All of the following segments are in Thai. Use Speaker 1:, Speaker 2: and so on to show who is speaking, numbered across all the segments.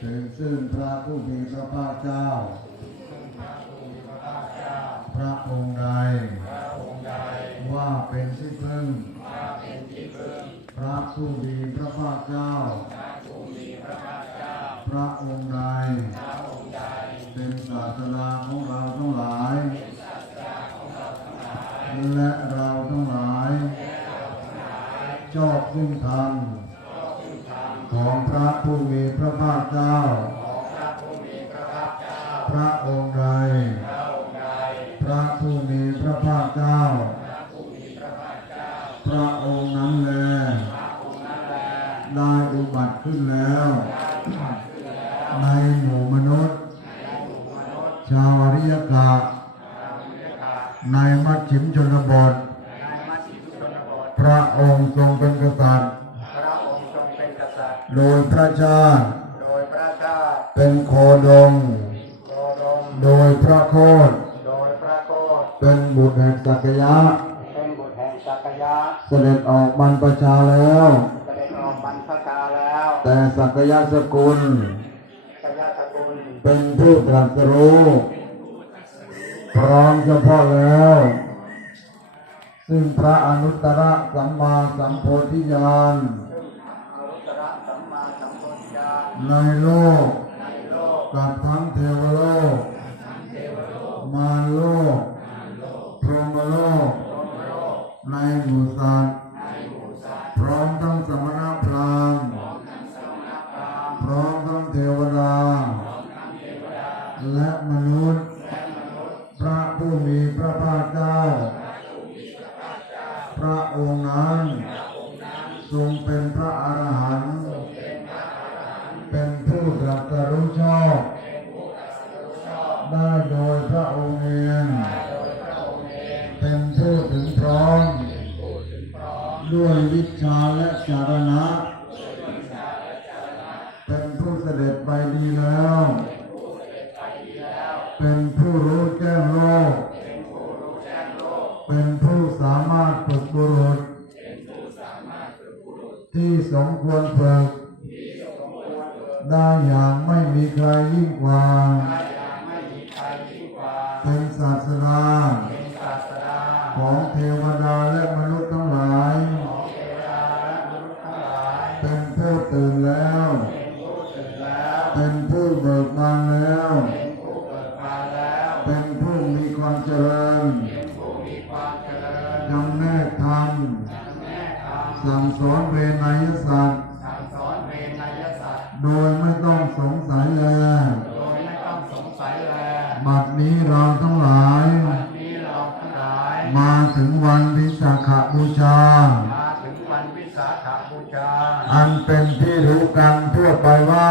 Speaker 1: ถึงซึ่งพระผู้มีพระภาคเจ้า พระองค์ใด ว่าเป็นที่พึ่ง พระผู้มีพระภาคเจ้า พระองค์ใด เป็นศาสดาของเราทั้งหลาย และเราทั้งหลาย ชอบซึ่งธรรม ของพระผู้มีพระภาคเจ้า พระองค์ ษัตริย์ โดยพระชาติ
Speaker 2: โดยพระชาติ
Speaker 1: เป็นโคดม
Speaker 2: โดรม
Speaker 1: โดยพระโคด
Speaker 2: โดยพระโคต
Speaker 1: เป็นบุตรแห่งสักยะ
Speaker 2: เป็นบุตรแห่งสักยะ
Speaker 1: เสด็จออกบรรพชาแล้ว
Speaker 2: เสด็จออกบรรพชาแล้ว
Speaker 1: แต่สักยะสกุล
Speaker 2: สยสกุล
Speaker 1: เป็นผู้ตรัสรู้พร้อมเฉพาะแล้ว ซึ่งพระอนุตตรสัมมาสัมโพธิญาณ
Speaker 2: ซึ่งอรุตระสัมมาสัมพุทธญาณ
Speaker 1: ในโลก
Speaker 2: ในโลก
Speaker 1: กับทั้งเทวโลก มารโลก พรหมโลก ในหมู่สัตว์พร้อมทั้งสมณพราหมณ์พร้อมทั้งเทวดา และมนุษย์ พระผู้มีพระภาคเจ้า พระองค์นั้น ทรงเป็นพระอรหันต์ ได้โดยพระองค์เองเป็นผู้ถึงพร้อม ด้วยวิชาและจารณะ เป็นผู้เสด็จไปดีแล้ว เป็นผู้รู้แจ้งโลก เป็นผู้สามารถฝึกบุรุษ ที่สมควรฝึกได้อย่างไม่มีใครยิ่งกว่า เป็นศาสดา
Speaker 2: เป็นศาสดา
Speaker 1: ของเทวดาและมนุษย์ทั้งหลาย
Speaker 2: ของเทวดาและมนุษย์ทั้งหลาย
Speaker 1: เป็นผู้ตื่นแล้ว
Speaker 2: เป็นผู้ถึงแล้ว
Speaker 1: เป็นผู้เบิกบานแล้ว
Speaker 2: เป็นผู้เกิดมาแล้ว
Speaker 1: เป็นผู้มีความเจริญ
Speaker 2: เป็นผู้มีความเจริญ
Speaker 1: จำแนกธรรม
Speaker 2: แน่ธรรม
Speaker 1: สั่งสอนเวนยสัตว์
Speaker 2: สั่งสอนเวรนยสัตว์
Speaker 1: โดยไม่ต้องสงสัยแล
Speaker 2: โดยไม่ต้องสงสัยแล
Speaker 1: บัดนี้เราทั้งหลาย
Speaker 2: วันนี้เราทั้งหลาย
Speaker 1: มาถึงวันวิสาขบูชา
Speaker 2: มาถึงวันวิสาขบูชา
Speaker 1: อันเป็นที่รู้กันทั่วไปว่า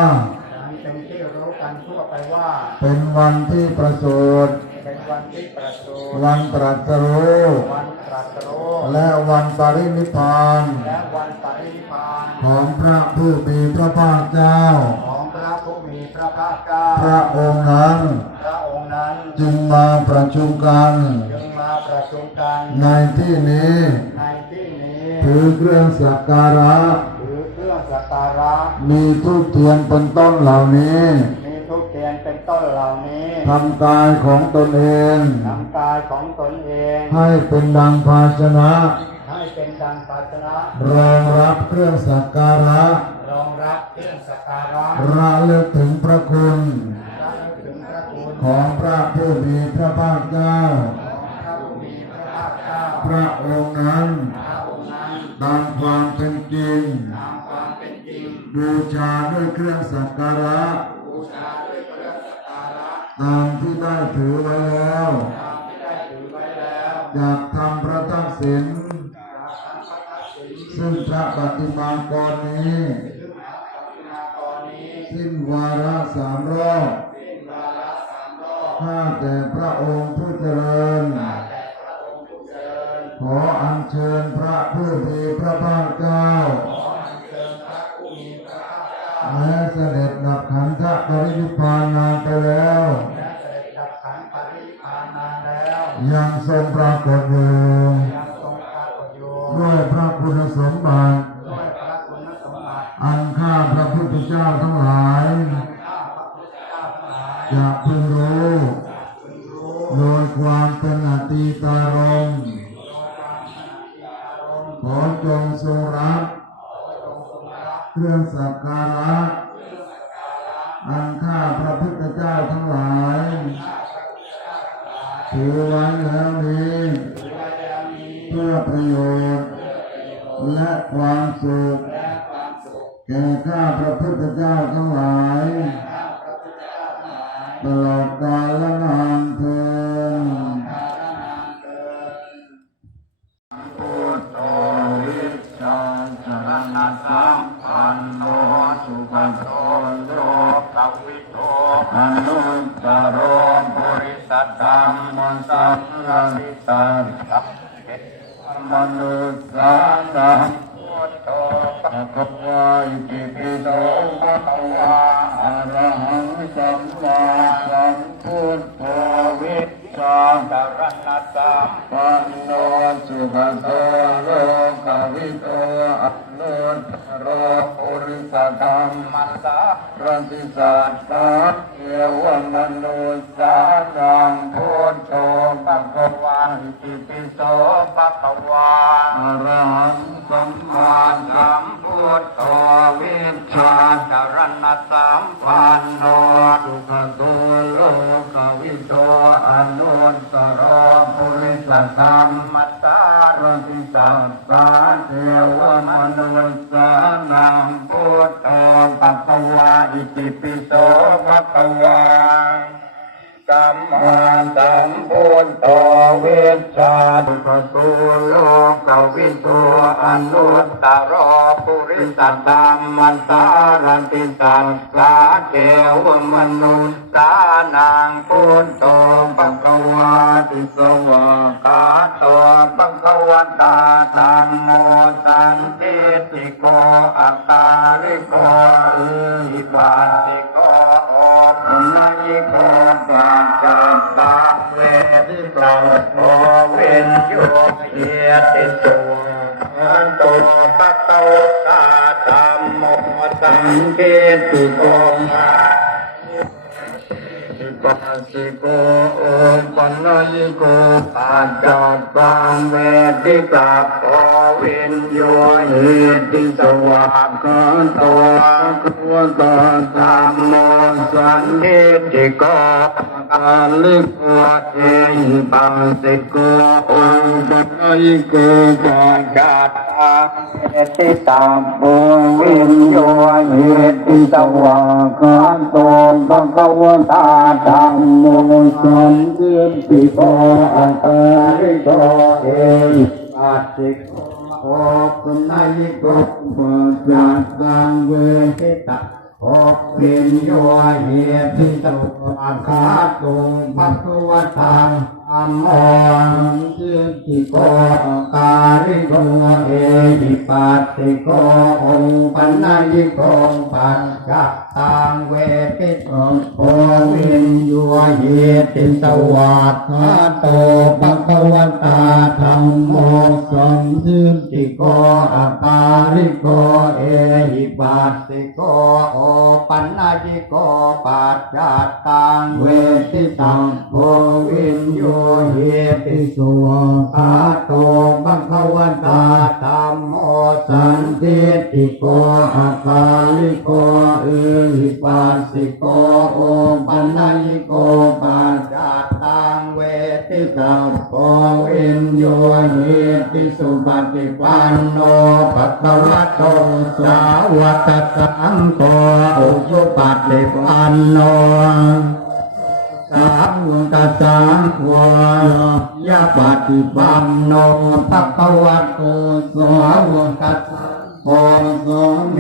Speaker 2: อันเป็นที่รู้กันทั่วไปว่า
Speaker 1: เป็นวันที่ประเสริฐ
Speaker 2: เป็นวันที่ประสูติ
Speaker 1: วันตรัสรู้
Speaker 2: วันตรัสรู้
Speaker 1: และวันปรินิพพาน
Speaker 2: และวันปรินิพพาน
Speaker 1: ของพระผู้มีพระภาคเจ้า
Speaker 2: ของ พระผู้มีพระภาคเจ้า
Speaker 1: พระองค์นั้น
Speaker 2: พระองค์นั้น
Speaker 1: จึงมาประชุมกัน
Speaker 2: จึงมาประชุมกัน
Speaker 1: ในที่นี้
Speaker 2: ในที่นี้
Speaker 1: ถือเครื่องสักการะ
Speaker 2: ถือเครื่องสักการะ
Speaker 1: มีทูปเทียนเป็นต้นเหล่านี้
Speaker 2: มีทุกเทียนเป็นต้นเหล่านี้
Speaker 1: ทำกายของตนเอง
Speaker 2: ทำกายของตนเอง
Speaker 1: ให้เป็นดังภาชนะ
Speaker 2: ให้เป็นดังภาชนะ
Speaker 1: รองรับเครื่องสักการะ
Speaker 2: รองรับเครื่องสักการะ
Speaker 1: ระลึกถึงพระคุณ
Speaker 2: และถึงพระคุณ
Speaker 1: ของพระผู้มีพระภาคเจ้า
Speaker 2: พระผู้มีพระภาคเจ้า
Speaker 1: พระองค์นั้น
Speaker 2: พระองค์นั้น
Speaker 1: ตามความเป็นจริง
Speaker 2: ตามความเป็นจริง
Speaker 1: บูชาด้วยเครื่องสักการะ
Speaker 2: บูชาด้วยเครื่องสักการะ
Speaker 1: ตามที่ได้ถือไว้แล้ว
Speaker 2: ตามที่ได้ถือไว้แล้ว
Speaker 1: จากทำพระทักษิณ
Speaker 2: จากทั้งพระทักษิณซึ่งพระปฏิมากรนี้
Speaker 1: สิ้นวาระสามรอบ
Speaker 2: สิ้นวาระสามรอบ
Speaker 1: ข้าแต่พระองค์ผู้เจริญ
Speaker 2: แต่พระองค์ผู้เจริญ
Speaker 1: ขออัญเชิญพระผู้มีพระภาคเจ้า
Speaker 2: ขออัญเชิญพระผู้มีพระภาคเจ้า
Speaker 1: แม้เสด็จดับขันธปรินิพพานนานไปแล้ว
Speaker 2: และเสด็จดับขันธ์ปรินิพพานนานแล้ว
Speaker 1: ยังทรงปรากฏอยู่ เครื่องสักการะ อันข้าพระพุทธเจ้าทั้งหลาย ถือไว้แล้วนี้ เพื่อประโยชน์ และความสุขแก่ข้าพระพุทธเจ้าทั้งหลาย ตลอดกาล
Speaker 2: มัสสังฆมิตังสัพเพมนุสสานังพุทโธภะคะวะอิติปิโสภะคะวะอะระหังสัมมาสัมพุทโธวิชาสรณะสัมปันโนสุขโตโลกวิโตอนุตรปุริสธรรมสารันติสัตตาเอวมนุสสานังพุ โธภะคะวะอิติปิโสภะคะวะอะระหังสัมมาสัมพุทโธวิชาจารณะสัมปันโนสุขโตโลกวิโตอนุตตรปุริสธรรมสารติสัตตาเทวมนุสสานังพุทโธภะคะวะอิติปิโสภะคะวะสัมมาสัมพุทโธวิชาตุปตุโลกวิทูอนุตตรปุริสธรรมันสารติสัสสาเทวมนุสสานังพุทโธปะคะวาติสวากาโตปะคะวตาธัมโมสันติติโกอาคาริโกอิปัสสิโก โอปุณยิโกปัจจัตตาเวทิตาโอเวนโยเยติโสอันโตปะคะวตาธัมโมสันติติโก ปัสสิโกโอปัญญิโกปัจจัตตังเวทิตาโอวินโยเหติสวากขาโตภควตาธัมโมสันนิติโกกาลิโกเอหิปัสสิโกโอปัญญิโกปัจจัตตังเวทิตาโอวินโยเหติสวากขาโตภควตาามโมสันเติปิโกอัตตาริโตเองปัสสิโกโอปุณยิโกปัจจัตตังเวหิตาโอปิญโยเหติสวาคาตุปัสสวตา ธัมโมสันติโกกาลิโกเอหิปัสสิโกโอปัญญิโกปัจจัตตังเวทิตาโอวินโยเหติสวาคาโตภควตาธัมโมสันติโกอาคาลิโกเอหิปัสสิโกโอปัญญิโกปัจจัตตังเวทิตังโอวินโยเหติสุวาคาโตภควตาธัมโมสันติโกอาคาลิโกเอหิปัสสิโกโอปัญญิโกปัจจัตตังเวทิตังโอวินโยเหติสุปฏิปันโนภควโตสาวกสังโฆอุปปฏิปันโนาวกสังโฆยะปฏิปันโนภะคะวะโตสาวกสังโอสเม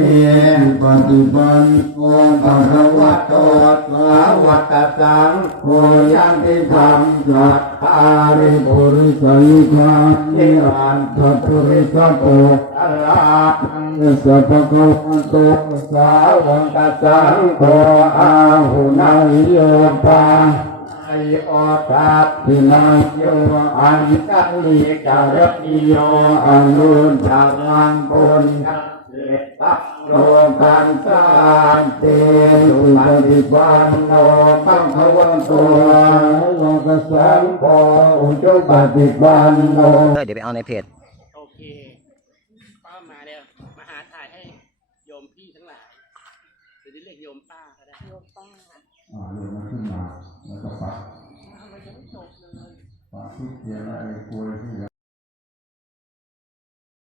Speaker 2: ปฏิปันโนภะคะวะโตสาวกสังโอยังติธรรมสัท ธาริปุริสยุคานิอันตปุริสโตอะระหังสัพพะคะวะโตสาวกสังโฆอาหุนายโยปาไอโอทัพพินัยโยอันกัลลิกะรติโยอนุจักรังปุญญเสตัง โลกันตาเตสุปฏิปันโนปังขวันโตโลกสังโฆอุจุปฏิปันโน
Speaker 3: เออเดี๋ยวไปเอาในเพจ
Speaker 4: โอเคป้ามาเดี๋ยวมาหาถ่ายให้โยมพี่ทั้งหลายหรือที่เรียกโยมป้าก็ได้
Speaker 1: อ่าเรียนมาขึ้นมาแล้วก็ปักปักทุกเทียนอะไรกลวยที่